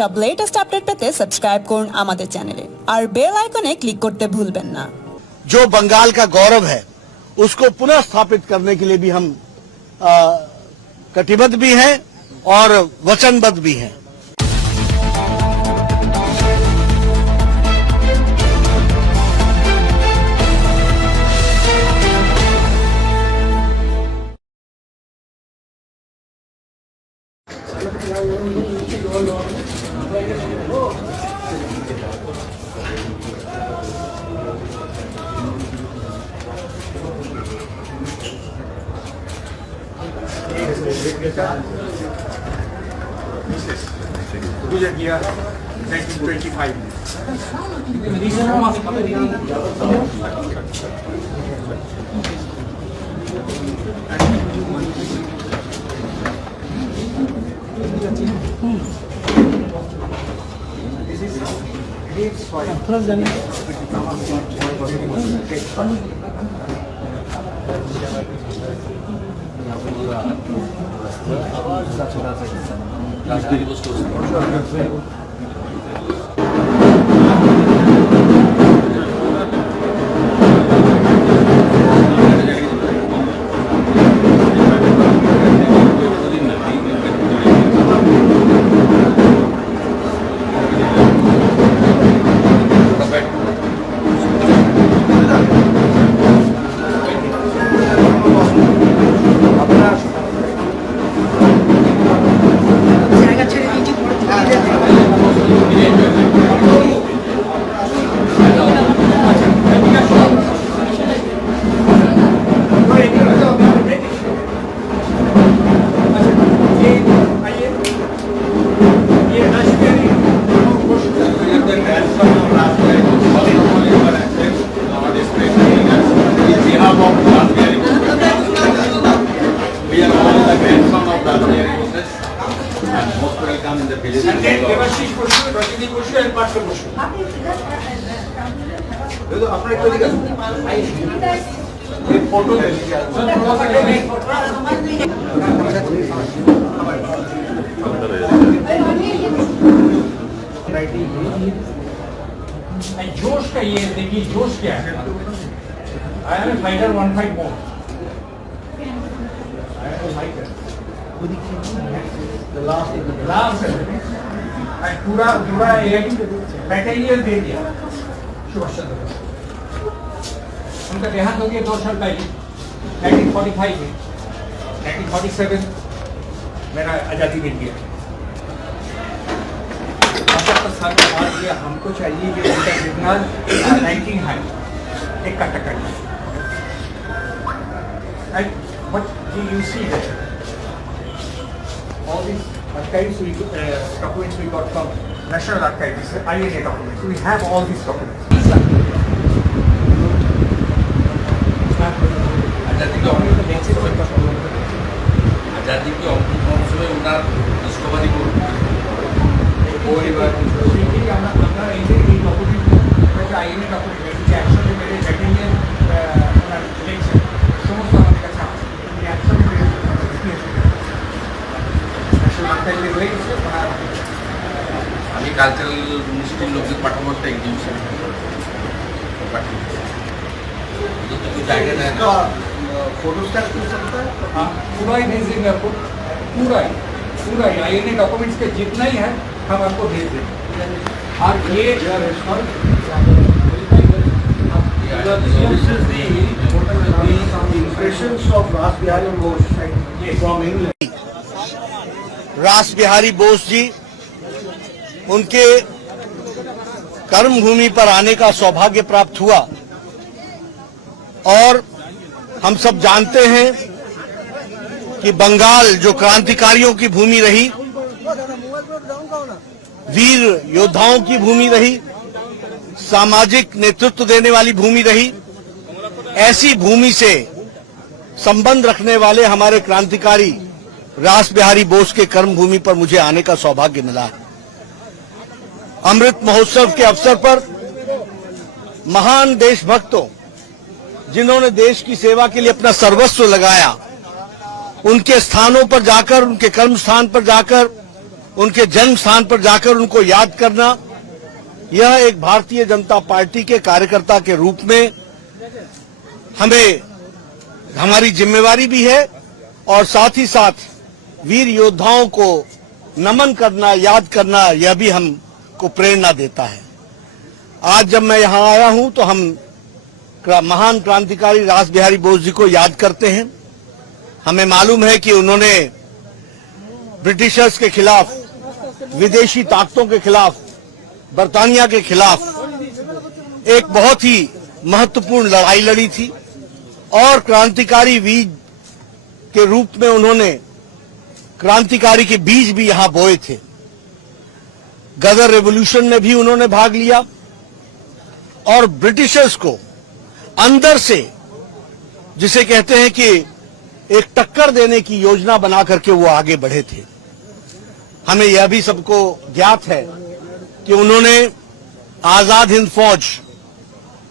সব latest update পেতে subscribe করুন আমাদের চ্যানেলে আর বেল আইকনে ক্লিক করতে ভুলবেন না। जो बंगाल का गौरव है उसको पुनः स्थापित करने के लिए भी हम कटिबद्ध भी हैं और वचनबद्ध भी हैं। Good year, 1925. This is great soil. जोश का ये देखिए जोश क्या है। I am a fighter 1-5 more. I am a fighter. The last पूरा एक बैटेलियन दे दिया सुभाष चंद्र बोस। उनका देहांत हो गया 2 साल पहले 1945 में। 1947 मेरा आज़ादी मिल गया। हमको चाहिए कि उनका जितना रैंकिंग है एक कटकट। And what do you see there? All these archives documents we got from National Archives, INA documents. We have all these documents. आजादी की अमृत महोत्सव में उन्नार डिस्कवरी को कोई बात नहीं। আমরা এই যে এই ডকুমেন্ট আইএনএ ডকুমেন্ট যে একসাথে মেরে ব্যাটালিয়ন ওনার ইলেকশন সমস্ত আমাদের কাছে আছে। একসাথে মেরে ন্যাশনাল আর্কাইভে রয়েছে। আমি কালচারাল মিনিস্ট্রির লোকদের পাঠাবো একটা এক্সিবিশন জায়গা না फोटोस्टैट कर सकता है। हाँ पूरा ही भेज देंगे आपको। पूरा ही आईएनए डॉक्यूमेंट्स के जितना ही है हम आपको भेज देंगे। और ये impressions of Ras Bihari Bose from England. रास बिहारी बोस जी, उनके कर्म भूमि पर आने का सौभाग्य प्राप्त हुआ और हम सब जानते हैं कि बंगाल जो क्रांतिकारियों की भूमि रही, वीर योद्धाओं की भूमि रही, सामाजिक नेतृत्व देने वाली भूमि रही, ऐसी भूमि से संबंध रखने वाले हमारे क्रांतिकारी रास बिहारी बोस के कर्म भूमि पर मुझे आने का सौभाग्य मिला है। अमृत महोत्सव के अवसर पर महान देशभक्तों, जिन्होंने देश की सेवा के लिए अपना सर्वस्व लगाया, उनके स्थानों पर जाकर, उनके कर्म स्थान पर जाकर उनके जन्म स्थान पर जाकर उनको याद करना, यह एक भारतीय जनता पार्टी के कार्यकर्ता के रूप में हमें हमारी जिम्मेवारी भी है और साथ ही साथ वीर योद्धाओं को नमन करना, याद करना, यह भी हमको प्रेरणा देता है। आज जब मैं यहां आया हूं तो हम महान क्रांतिकारी रास बिहारी बोस जी को याद करते हैं। हमें मालूम है कि उन्होंने ब्रिटिशर्स के खिलाफ, विदेशी ताकतों के खिलाफ, बर्तानिया के खिलाफ एक बहुत ही महत्वपूर्ण लड़ाई लड़ी थी और क्रांतिकारी वीर के रूप में उन्होंने क्रांतिकारी के बीज भी यहां बोए थे। गदर रेवोल्यूशन में भी उन्होंने भाग लिया और ब्रिटिशर्स को अंदर से, जिसे कहते हैं कि एक टक्कर देने की योजना बना करके वो आगे बढ़े थे। हमें यह भी सबको ज्ञात है कि उन्होंने आजाद हिंद फौज,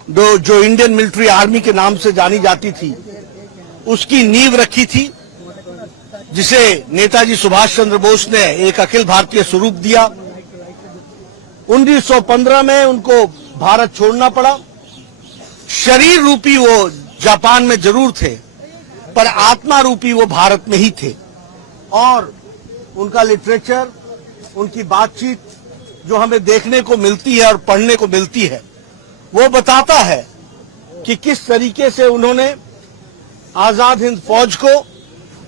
जो इंडियन मिलिट्री आर्मी के नाम से जानी जाती थी, उसकी नींव रखी थी, जिसे नेताजी सुभाष चंद्र बोस ने एक अखिल भारतीय स्वरूप दिया। 1915 में उनको भारत छोड़ना पड़ा। शरीर रूपी वो जापान में जरूर थे, पर आत्मा रूपी वो भारत में ही थे। और उनका लिटरेचर, उनकी बातचीत जो हमें देखने को मिलती है और पढ़ने को मिलती है, वो बताता है कि किस तरीके से उन्होंने आजाद हिंद फौज को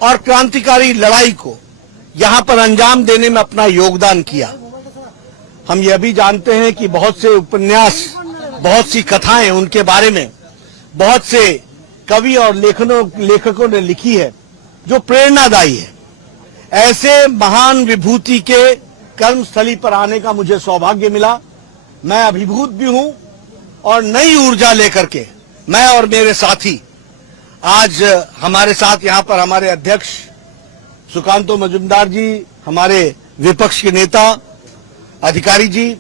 और क्रांतिकारी लड़ाई को यहां पर अंजाम देने में अपना योगदान किया। हम यह भी जानते हैं कि बहुत से उपन्यास, बहुत सी कथाएं उनके बारे में बहुत से कवि और लेखकों ने लिखी है जो प्रेरणादायी है। ऐसे महान विभूति के कर्मस्थली पर आने का मुझे सौभाग्य मिला। मैं अभिभूत भी हूं और नई ऊर्जा लेकर के मैं और मेरे साथी, आज हमारे साथ यहां पर हमारे अध्यक्ष सुकांतो मजुमदार जी, हमारे विपक्ष के नेता अधिकारी जी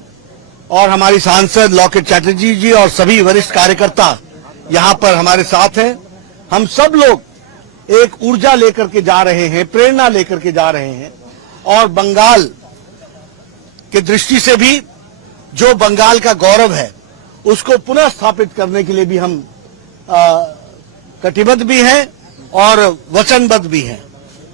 और हमारी सांसद लॉकेट चैटर्जी जी और सभी वरिष्ठ कार्यकर्ता यहां पर हमारे साथ हैं। हम सब लोग एक ऊर्जा लेकर के जा रहे हैं, प्रेरणा लेकर के जा रहे हैं और बंगाल के दृष्टि से भी जो बंगाल का गौरव है उसको पुनः स्थापित करने के लिए भी हम कटिबद्ध भी हैं और वचनबद्ध भी हैं।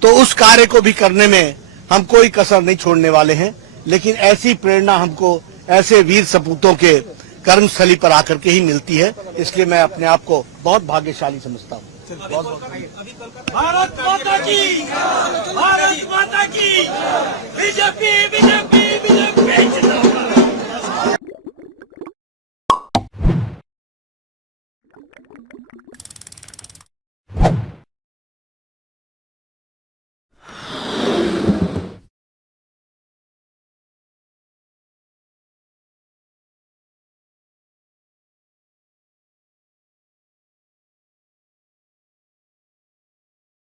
तो उस कार्य को भी करने में हम कोई कसर नहीं छोड़ने वाले हैं। लेकिन ऐसी प्रेरणा हमको ऐसे वीर सपूतों के कर्मस्थली पर आकर के ही मिलती है, इसलिए मैं अपने आप को बहुत भाग्यशाली समझता हूँ। भारत माता की, भारत माता की, बीजेपी बीजेपी बीजेपी जिंदाबाद।